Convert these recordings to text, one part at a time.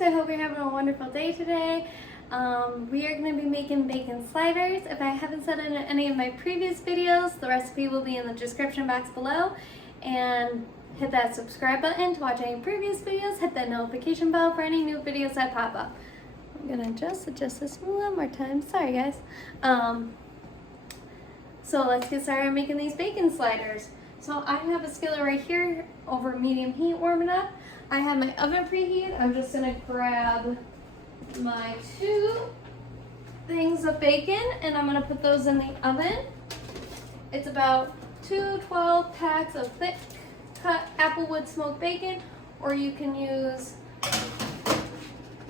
guys, I hope you're having a wonderful day today. We are going to be making bacon sliders. If I haven't said it in any of my previous videos, the recipe will be in the description box below. And hit that subscribe button to watch any previous videos. Hit that notification bell for any new videos that pop up. I'm going to just adjust this one more time. Sorry guys. So let's get started making these bacon sliders. So I have a skillet right here over medium heat warming up. I have my oven preheat. I'm just gonna grab my 2 things of bacon and I'm gonna put those in the oven. It's about 2 12 packs of thick cut applewood smoked bacon, or you can use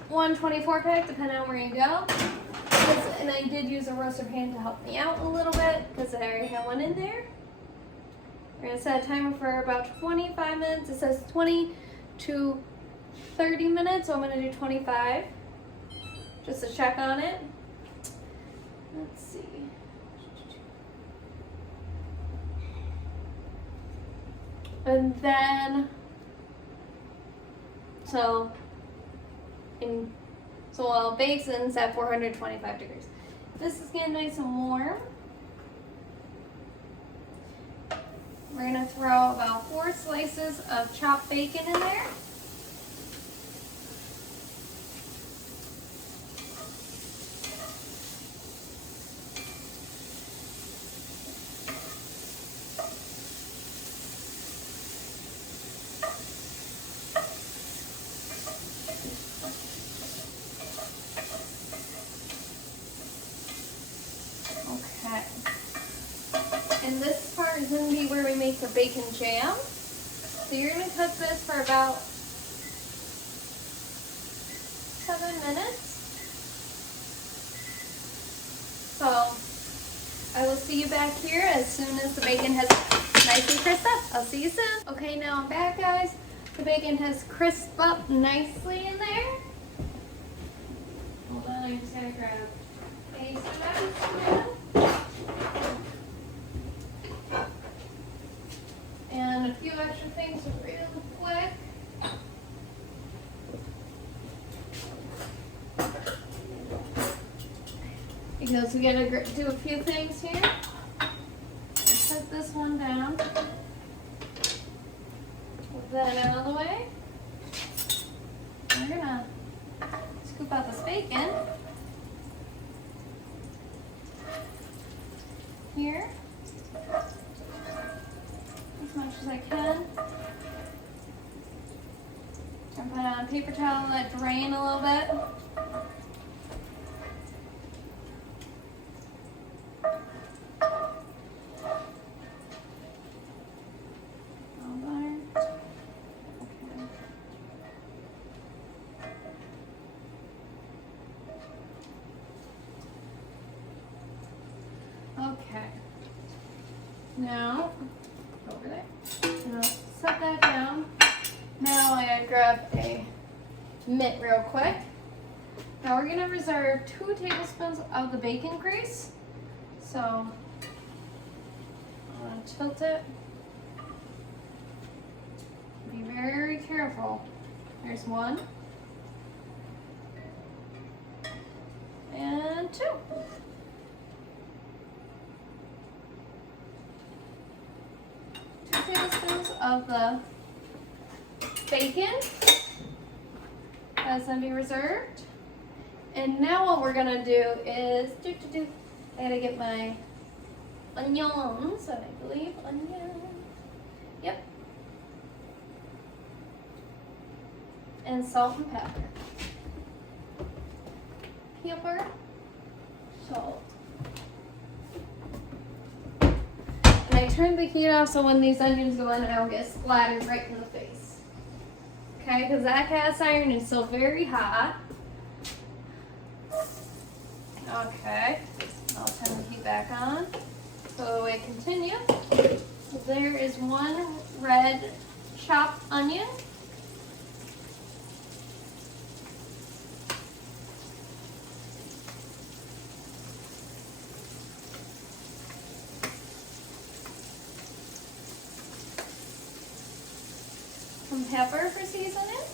1 24 pack depending on where you go. And I did use a roaster pan to help me out a little bit because I already have one in there. We're gonna set a timer for about 25 minutes. It says 20 to 30 minutes, so I'm gonna do 25 just to check on it. Let's see. And then, so while it bakes, and it's at 425 degrees. This is getting nice and warm. We're gonna throw about 4 slices of chopped bacon in there. Okay. And this part is going to be where we make the bacon jam. So you're going to cook this for about 7 minutes. So I will see you back here as soon as the bacon has nicely crisped up. I'll see you soon. Okay, now I'm back, guys. The bacon has crisped up nicely in there. Hold on, I'm just going to grab a spoon. And a few extra things real quick. Because we gotta do a few things here. Set this one down. Put that out of the way. We're gonna scoop out this bacon. Here. As much as I can. And put it on a paper towel, let it drain a little bit. Okay. Now, over there. Now, set that down. Now I gotta grab a mitt real quick. Now we're gonna reserve 2 tablespoons of the bacon grease. So I'm gonna tilt it. Be very careful. There's 1. And 2. Tablespoons of the bacon. That's gonna be reserved. And now what we're gonna do is I gotta get my onions, I believe onions. Yep. And salt and pepper. Pepper, salt. And I turned the heat off so when these onions go in, I don't get splattered right in the face. Okay, because that cast iron is still very hot. Okay, I'll turn the heat back on. So we continue. There is 1 red chopped onion. Some pepper for seasoning.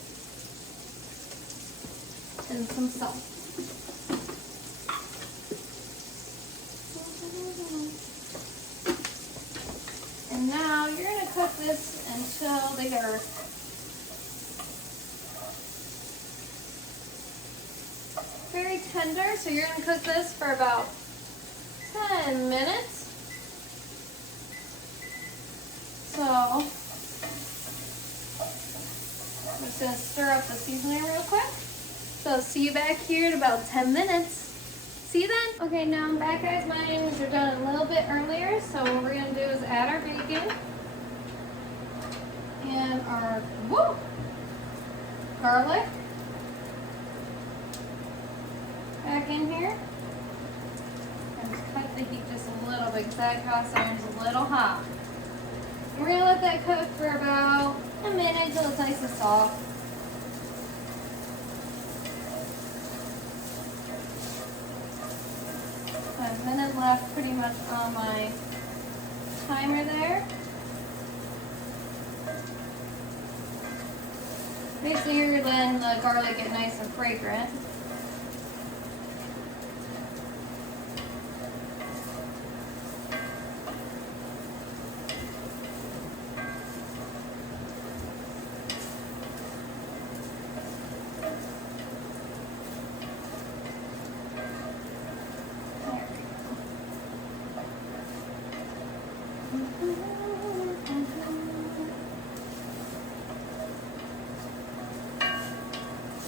and some salt. And now you're going to cook this until they are very tender. So you're going to cook this for about 10 minutes. So I'm just going to stir up the seasoning real quick. So I'll see you back here in about 10 minutes. See you then. Okay, now I'm back, guys. My onions are done a little bit earlier. So what we're going to do is add our bacon and our garlic back in here. And just cut the heat just a little bit because that cast iron's a little hot. We're going to let that cook for about a minute until it's nice and soft. A minute left pretty much on my timer there. Basically you're letting the garlic get nice and fragrant.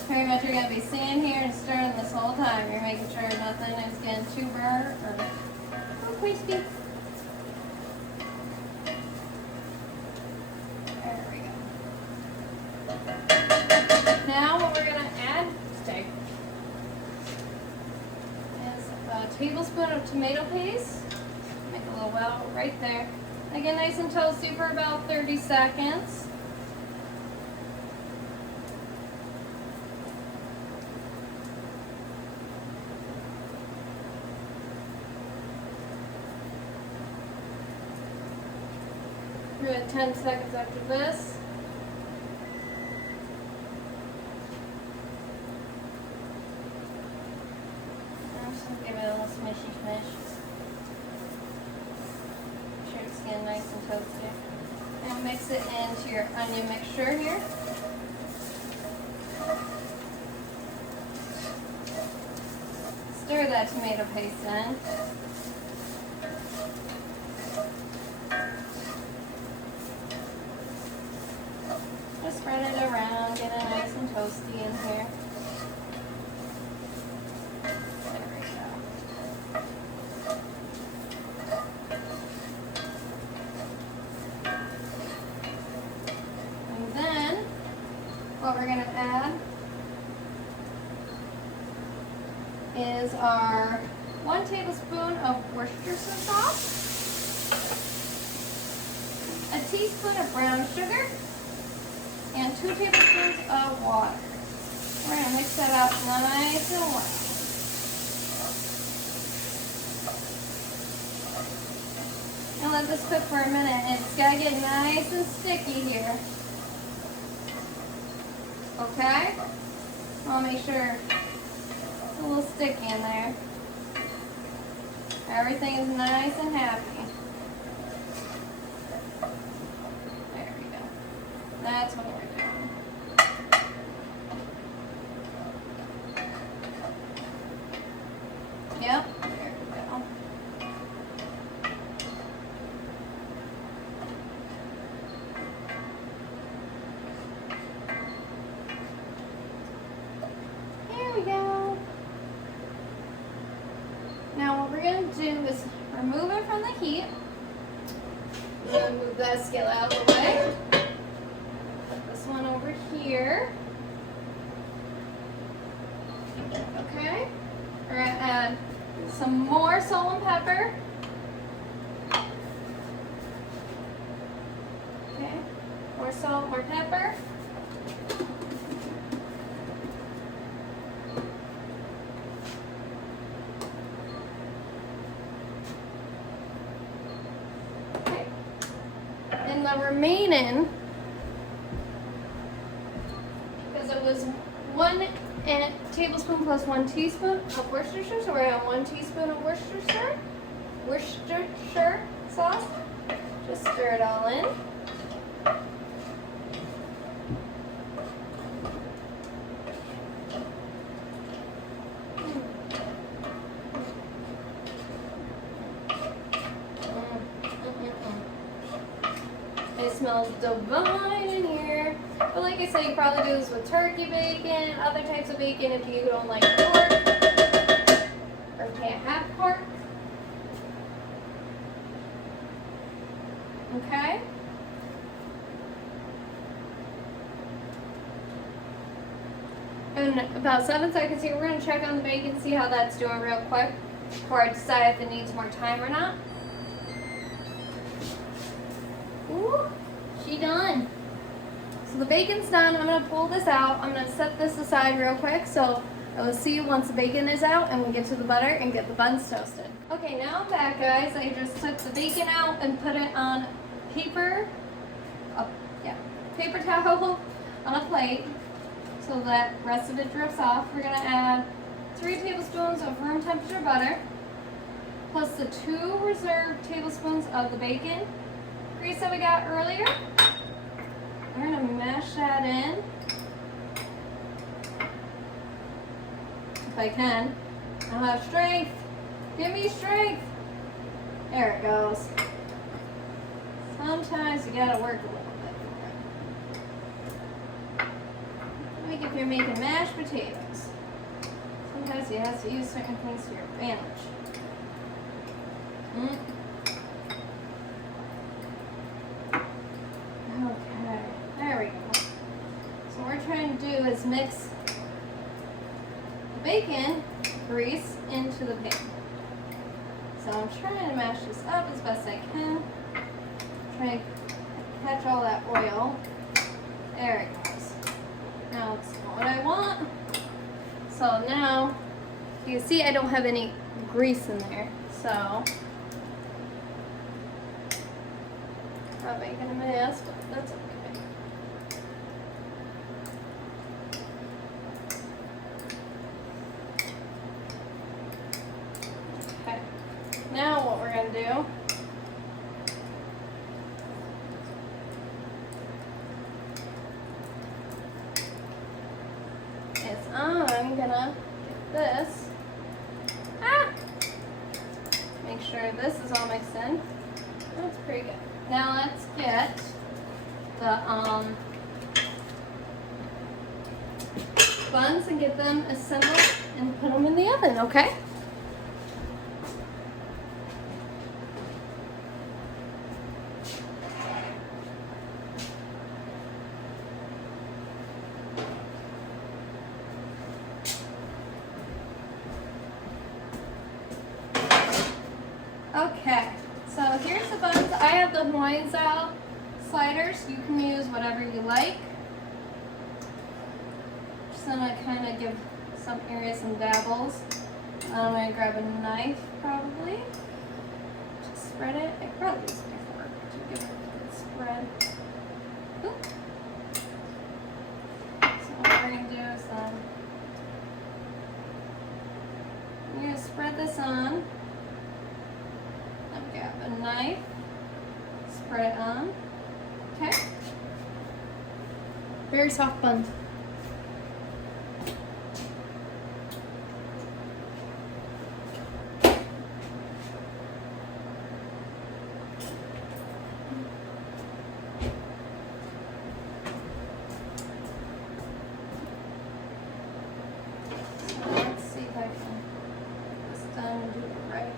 Pretty much you're going to be sitting here and stirring this whole time. You're making sure nothing is getting too burnt or too crispy. There we go. Now what we're going to add is a tablespoon of tomato paste. Make a little well right there. Make it nice and toasty for about 30 seconds. We're at 10 seconds after this. I'm just going to give it a little smishy smish. Make sure it's getting nice and toasty. And mix it into your onion mixture here. Stir that tomato paste in. Just spread it around, get it nice and toasty in here. There we go. And then, what we're going to add is our 1 tablespoon of Worcestershire sauce, a teaspoon of brown sugar, and 2 tablespoons of water. We're going to mix that up nice and well. And let this cook for a minute. It's got to get nice and sticky here. Okay? I'll make sure it's a little sticky in there. Everything is nice and happy. There we go. That's what we're doing. Yep, there we go. Here we go. Now what we're going to do is remove it from the heat. I'm going to move that skillet out of the way. Put this one over here. Okay. We're going to add some more salt and pepper. Okay. More salt, more pepper. Okay. And the remaining, because it was 1 And a tablespoon plus 1 teaspoon of Worcestershire. So we're gonna have 1 teaspoon of Worcestershire sauce. Just stir it all in. It smells divine in here. But like I said, you probably do this with turkey bacon, other types of bacon if you don't like pork or can't have pork. Okay? In about 7 seconds here, we're going to check on the bacon, see how that's doing real quick before I decide if it needs more time or not. Ooh, she done. So the bacon's done. I'm going to pull this out. I'm going to set this aside real quick so I will see you once the bacon is out and we get to the butter and get the buns toasted. Okay, now I'm back, guys. I just took the bacon out and put it on paper towel on a plate so that the rest of it drips off. We're going to add 3 tablespoons of room temperature butter plus the 2 reserved tablespoons of the bacon grease that we got earlier. We're going to mash that in. If I can. I have strength. Give me strength. There it goes. Sometimes you gotta work a little bit. Like if you're making mashed potatoes. Sometimes you have to use certain things to your advantage. Okay, there we go. So what we're trying to do is mix the bacon grease into the pan. So I'm trying to mash this up as best I can. Trying to catch all that oil. There it goes. Now it's what I want. So now, you can see I don't have any grease in there. So, not making a mess, but that's okay. Okay. Now what we're going to do is I'm going to get this. Make sure this is all mixed in. That's pretty good. Now let's get the buns and get them assembled and put them in the oven, okay? Okay, so here's the buns. I have the Hawaiian style sliders. You can use whatever you like. Just gonna kind of give some areas some dabbles. I'm gonna grab a knife probably. Just spread it. I probably used my fork to give it a good spread. Oop. So what we're gonna do is I'm gonna spread this on. Grab a knife, spread it on. Okay. Very soft buns. So let's see if I can get this done and do it right.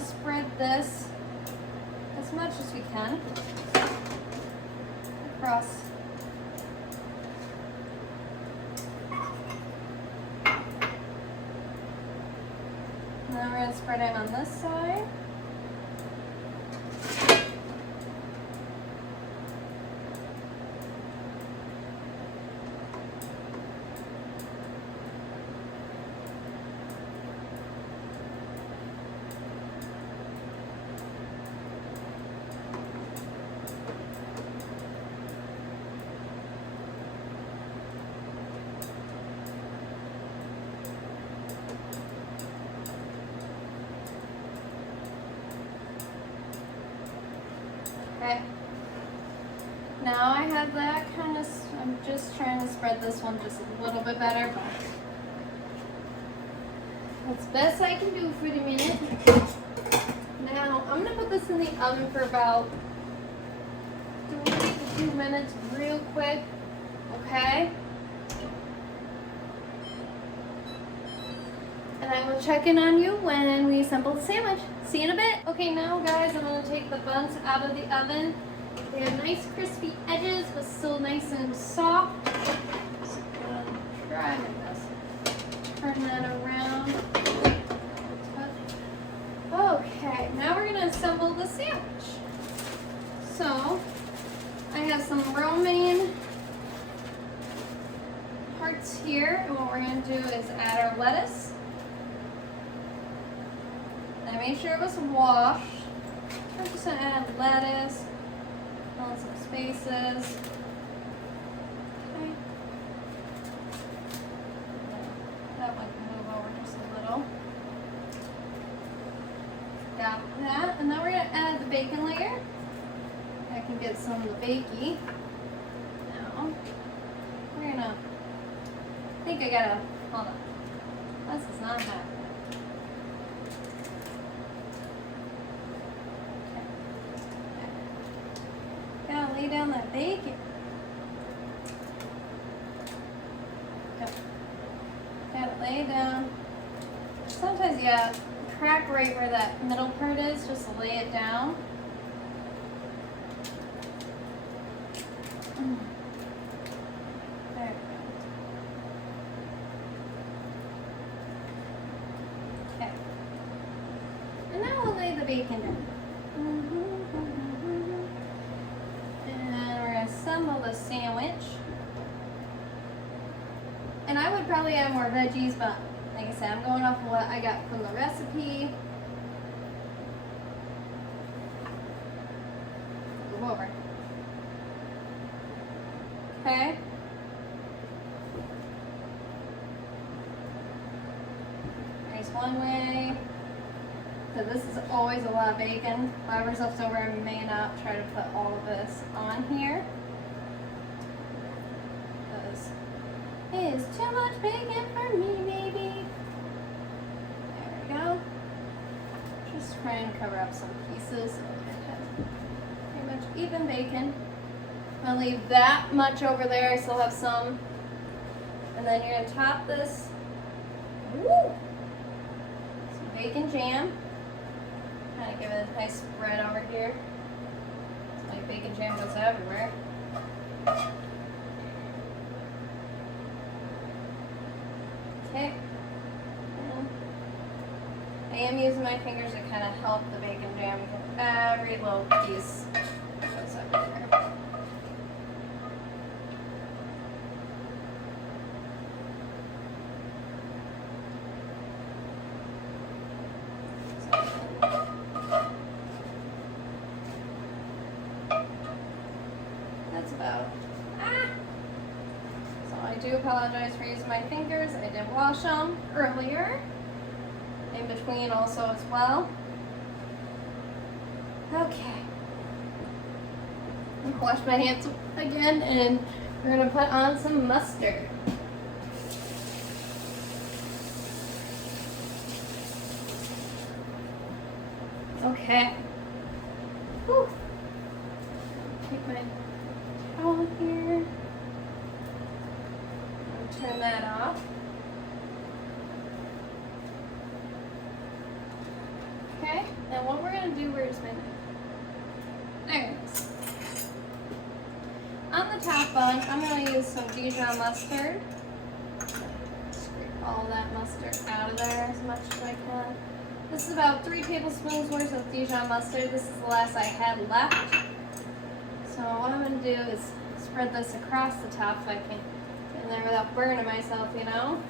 Spread this as much as we can across Now we're going to spread it on this side. Okay. Now I have that kind of, I'm just trying to spread this one just a little bit better, but that's the best I can do for the minute. Now I'm going to put this in the oven for about 3 to 2 minutes real quick, okay? And I will check in on you when we assemble the sandwich. See you in a bit. Okay, now guys, I'm going to take the buns out of the oven. They have nice crispy edges, but still nice and soft. So I'm going to try my best. Turn that around. Okay, now we're going to assemble the sandwich. So, I have some romaine parts here, and what we're going to do is add our lettuce. I made sure it was washed. I'm just going to add lettuce, fill in some spaces. Okay. That one can move over just a little. Got that. And then we're going to add the bacon layer. I can get some of the bakey. Now, we're going to, I think I got to, hold on. This is not happening. Gotta lay down that bacon. Gotta lay down. Sometimes you gotta crack right where that middle part is, just to lay it down. There we go. Okay. And now we'll lay the bacon down. Assemble the sandwich. And I would probably add more veggies, but like I said, I'm going off of what I got from the recipe. Move over. Okay. There's one way. So this is always a lot of bacon. Whatever's left over, I may not try to put all of this on here. It is too much bacon for me, baby. There we go. Just try and cover up some pieces so it has pretty much even bacon. I'll leave that much over there. I still have some. And then you're gonna top this. Woo! Some bacon jam. Kind of give it a nice spread over here. So my bacon jam goes everywhere. Okay. I am using my fingers to kind of help the bacon jam get every little piece goes everywhere. That's about. I do apologize for using my fingers. I did wash them earlier, in between also as well. Okay. I'll wash my hands again, and we're going to put on some mustard. Okay. Whew. Take my towel here. Turn that off. Okay, now what we're going to do, where's my knife? There it is. On the top bun, I'm going to use some Dijon mustard. Scrape all that mustard out of there as much as I can. is about 3 tablespoons worth of Dijon mustard. This is the last I had left. So what I'm going to do is spread this across the top so I can get in there without burning myself, you know.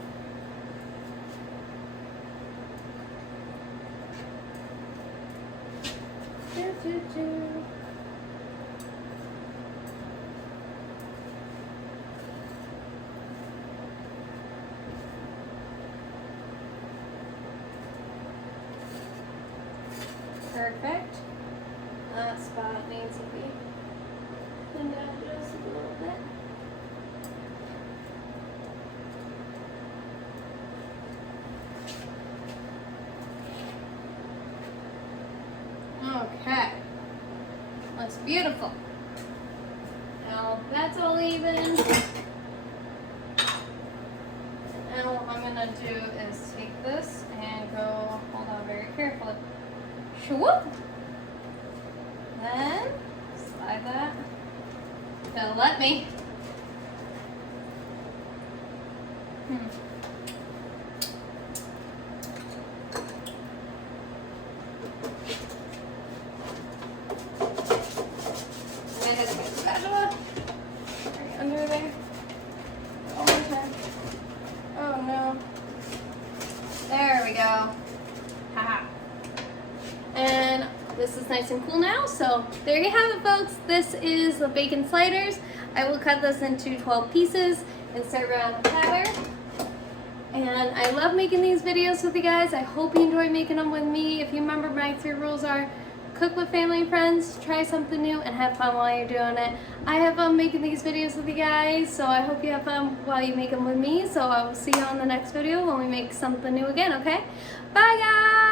Perfect. That spot needs to be cleaned out just a little bit. Okay. Looks beautiful. Now that's all even. Now what I'm gonna do is take this and go, hold on very carefully. Whoop. Then slide that. It'll let me. And just get the spatula right under there. One more time. Oh no. There we go. Haha. And this is nice and cool now, so there you have it, folks. This is the bacon sliders. I will cut this into 12 pieces and serve it on a platter. And I love making these videos with you guys. I hope you enjoy making them with me. If you remember, my 3 rules are: cook with family and friends, try something new, and have fun while you're doing it. I have fun making these videos with you guys, so I hope you have fun while you make them with me. So I will see you on the next video when we make something new again, okay? Bye, guys!